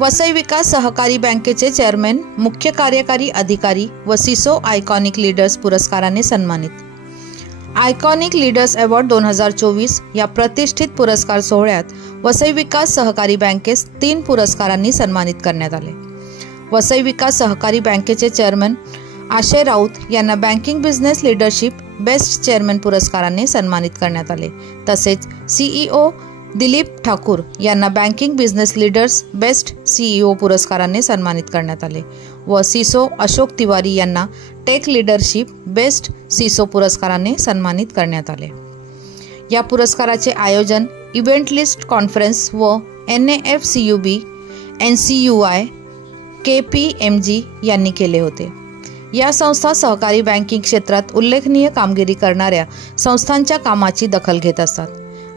वसई विकास सहकारी बँकेचे चेअरमन, मुख्य कार्यकारी अधिकारी व सिसो आयकॉनिक लीडर्स पुरस्काराने सन्मानित। आयकॉनिक लीडर्स अवॉर्ड 2024 या प्रतिष्ठित पुरस्कार सोहळ्यात वसई विकास सहकारी बँकेस 3 पुरस्कारांनी सन्मानित करण्यात आले। वसई विकास सहकारी बँकेचे चेअरमन आशय राऊत यांना banking business leadership best chairman पुरस्काराने सन्मानित करण्यात आले। तसेच सीईओ दिलीप ठाकूर यांना banking business leaders best CEO पुरस्काराने सन्मानित करण्यात आले व सिसो अशोक तिवारी यांना टेक लीडरशिप बेस्ट सिसो पुरस्काराने सन्मानित करण्यात आले। या पुरस्काराचे आयोजन इव्हेंट लिस्ट कॉन्फरन्स व NAFCUB NCUI KPMG यांनी केले होते। या संस्था सहकारी बँकिंग क्षेत्रात उल्लेखनीय कामगिरी करणाऱ्या संस्थांच्या कामाची दखल घेत असतात।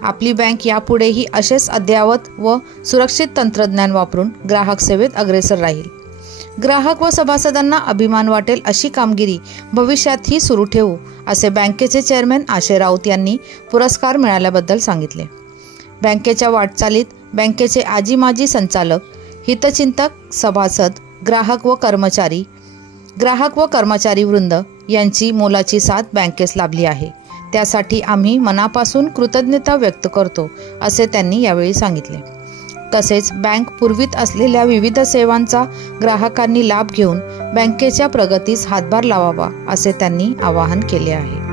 आपली बँक यापुढेही असेच अद्ययावत व सुरक्षित तंत्रज्ञान वापरून ग्राहक सेवेत अग्रेसर राहील। ग्राहक व सभासदांना अभिमान वाटेल अशी कामगिरी भविष्यातही सुरू ठेवू, असे बँकेचे चेअरमन आशय राऊत यांनी पुरस्कार मिळाल्याबद्दल सांगितले। बँकेच्या वाटचालीत बँकेचे आजी माजी संचालक, हितचिंतक, सभासद, ग्राहक व कर्मचारी वृंद यांची मोलाची साथ बँकेस लाभली आहे। त्यासाठी आम्ही मनापासून कृतज्ञता व्यक्त करतो, असे त्यांनी यावेळी सांगितले। तसेच बँक पुरवित असलेल्या विविध सेवांचा ग्राहकांनी लाभ घेऊन बँकेच्या प्रगतीस हातभार लावावा, असे त्यांनी आवाहन केले आहे।